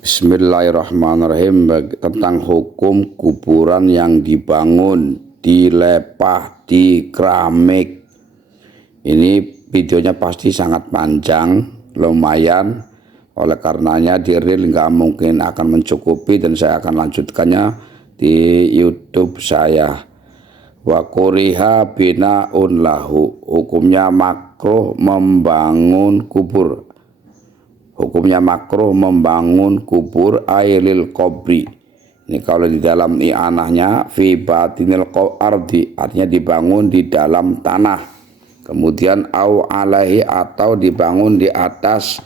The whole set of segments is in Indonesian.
Bismillahirrahmanirrahim. Tentang hukum kuburan yang dibangun, dilepah, di keramik. Ini videonya pasti sangat panjang, lumayan. Oleh karenanya di reel nggak mungkin akan mencukupi, dan saya akan lanjutkannya di YouTube saya. Wa kuriha bina'un lahu. Hukumnya makruh membangun kubur. Hukumnya makruh membangun kubur ailil qabri. Ini kalau di dalam i'anahnya fi batinil ardi, artinya dibangun di dalam tanah. Kemudian au alaihi, atau dibangun di atas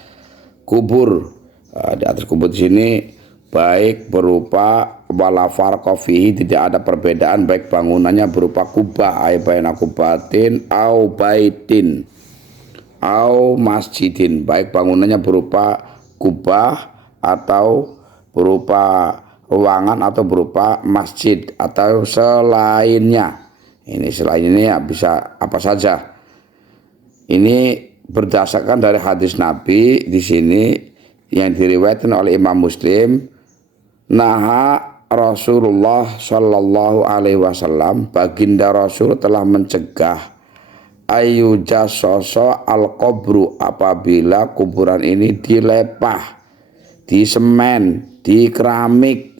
kubur. Di atas kubur di sini baik berupa wala farqa fihi, tidak ada perbedaan baik bangunannya berupa kubah ay baina kubatin au baitin au masjidin, baik bangunannya berupa kubah atau berupa ruangan atau berupa masjid atau selainnya. Ini selain ini ya bisa apa saja. Ini berdasarkan dari hadis Nabi di sini yang diriwayatkan oleh Imam Muslim. Naha Rasulullah Shallallahu Alaihi Wasallam, baginda Rasul telah mencegah ayu jasoso al qabru, apabila kuburan ini dilepah, disemen, di keramik,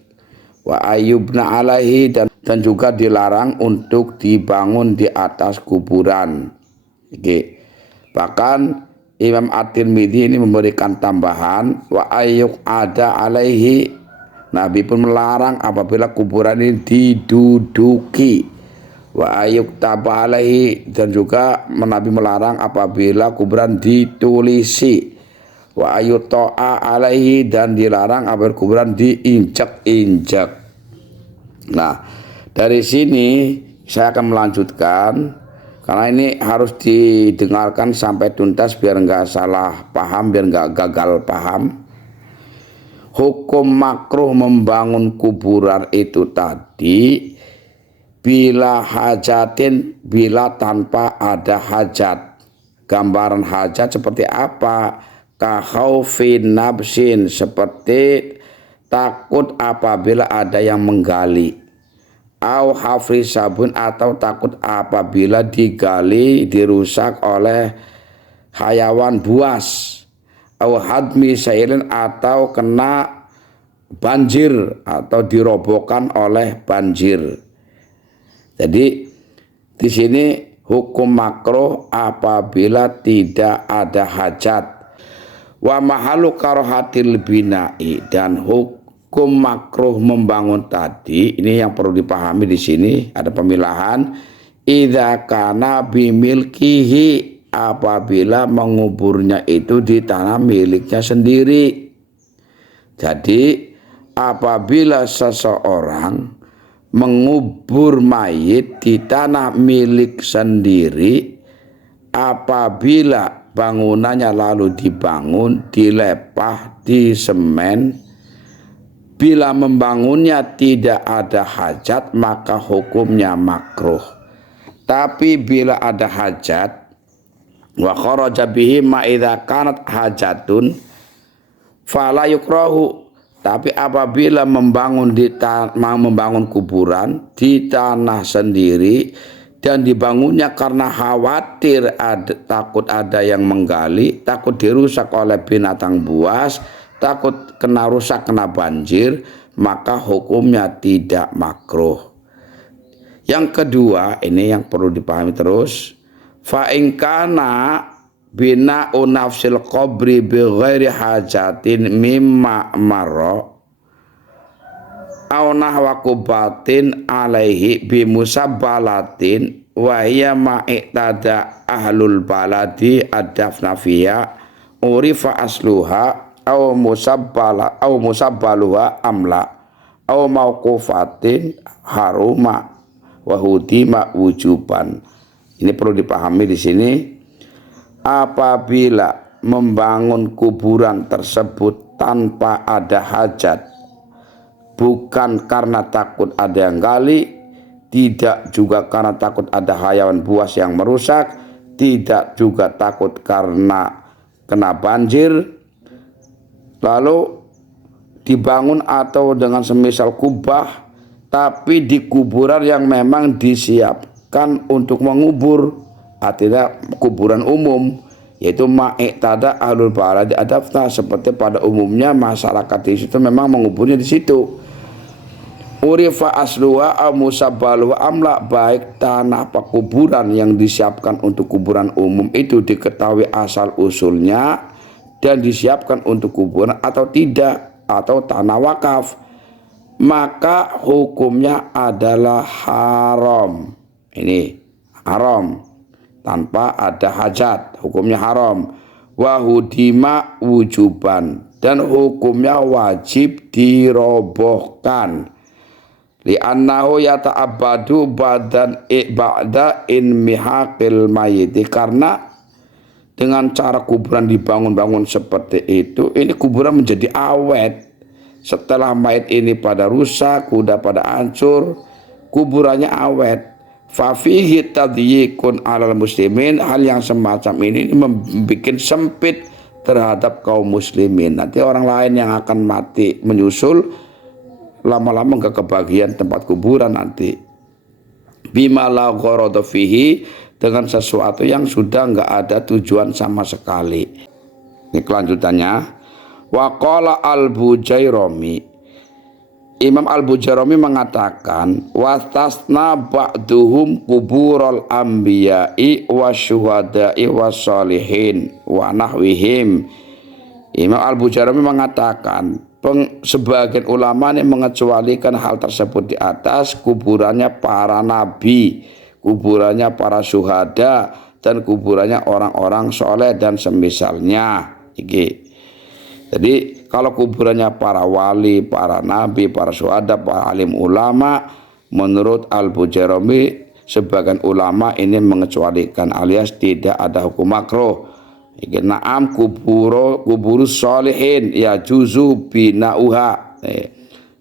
wa ayubna alaihi, dan juga dilarang untuk dibangun di atas kuburan. Bahkan Imam At-Tirmidzi ini memberikan tambahan wa ayuk ada alaihi, Nabi pun melarang apabila kuburan ini diduduki. Wa ayuk taba alaihi, dan juga Nabi melarang apabila kuburan ditulisi. Wa ayut to'a alaihi, dan dilarang apabila kuburan diinjak-injak. Nah, dari sini saya akan melanjutkan, karena ini harus didengarkan sampai tuntas biar nggak salah paham, biar nggak gagal paham. Hukum makruh membangun kuburan itu tadi bila hajatin, bila tanpa ada hajat. Gambaran hajat seperti apa? Kahaufin nabsin, seperti takut apabila ada yang menggali. Au hafri sabun, atau takut apabila digali dirusak oleh hayawan buas. Au hadmi sailin, atau kena banjir atau dirobohkan oleh banjir. Jadi di sini hukum makruh apabila tidak ada hajat. Wa mahalu karohatil bina'i, dan hukum makruh membangun tadi ini yang perlu dipahami di sini ada pemilahan. Idza kana bimilkihi, apabila menguburnya itu di tanah miliknya sendiri. Jadi apabila seseorang mengubur mayit di tanah milik sendiri, apabila bangunannya lalu dibangun, dilepah, disemen, bila membangunnya tidak ada hajat, maka hukumnya makruh. Tapi bila ada hajat, wa kharaja bihi ma idza kanat hajatun fala yukrahu. Tapi apabila membangun kuburan di tanah sendiri, dan dibangunnya karena khawatir takut ada yang menggali, takut dirusak oleh binatang buas, takut kena rusak, kena banjir, maka hukumnya tidak makruh. Yang kedua, ini yang perlu dipahami terus. Fa in kana bina'u nafsil qabri bi ghairi hajatin mimma marra aw nahwa kubatin alaihi bi musabbalatin wa hiya ma'itada ahlul baladi adafna fiha urifa asluha aw musabbaluha amla aw mauqufatin haruma wa hudima wujuban. Ini perlu dipahami di sini. Apabila membangun kuburan tersebut tanpa ada hajat, bukan karena takut ada yang gali, tidak juga karena takut ada hayawan buas yang merusak, tidak juga takut karena kena banjir, lalu dibangun atau dengan semisal kubah, tapi di kuburan yang memang disiapkan untuk mengubur, artinya kuburan umum, yaitu ma'iktada ahlul baladi adafna, seperti pada umumnya masyarakat di situ memang menguburnya di situ. Urifa asluha musabbalu amla, baik tanah pekuburan yang disiapkan untuk kuburan umum itu diketahui asal usulnya dan disiapkan untuk kuburan atau tidak, atau tanah wakaf, maka hukumnya adalah haram. Ini haram tanpa ada hajat, hukumnya haram. Wahudima wujuban, dan hukumnya wajib dirobohkan. Li'annahu yata'abbadu ba'da in mihaqil mayiti, karena dengan cara kuburan dibangun-bangun seperti itu, ini kuburan menjadi awet. Setelah mayit ini pada rusak, kuda pada hancur, kuburannya awet. Fafihi tadyiqun 'alal muslimin, hal yang semacam ini membuat sempit terhadap kaum muslimin. Nanti orang lain yang akan mati menyusul, lama-lama enggak kebagian tempat kuburan nanti. Bima la gharada fihi, dengan sesuatu yang sudah enggak ada tujuan sama sekali. Ini kelanjutannya. Wa qala al-Bujairami, Imam al-Bujairami mengatakan, wastasna ba'duhum kuburul anbiya'i wasyuhada'i wassalihin wa nahwihim. Imam al-Bujairami mengatakan, sebagian ulama yang mengecualikan hal tersebut di atas, kuburannya para nabi, kuburannya para syuhada, dan kuburannya orang-orang soleh dan semisalnya. Jadi kalau kuburannya para wali, para nabi, para syuhada, para alim ulama, menurut al-Bujairami sebagian ulama ini mengecualikan, alias tidak ada hukum makruh. Naam kuburus sholihin ya juzu binauha,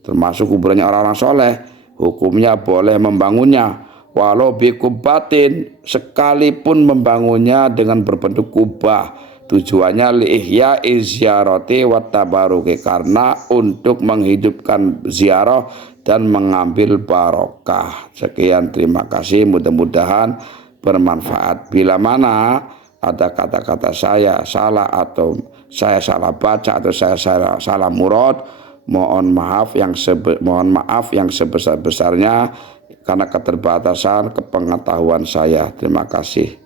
termasuk kuburannya orang-orang soleh, hukumnya boleh membangunnya. Walau bikubatin, sekalipun membangunnya dengan berbentuk kubah, tujuannya liihya izyarati wat tabaruki, karena untuk menghidupkan ziarah dan mengambil barokah. Sekian, terima kasih, mudah-mudahan bermanfaat. Bila mana ada kata-kata saya salah, atau saya salah baca, atau saya salah murad, mohon maaf yang sebesar-besarnya karena keterbatasan kepengetahuan saya. Terima kasih.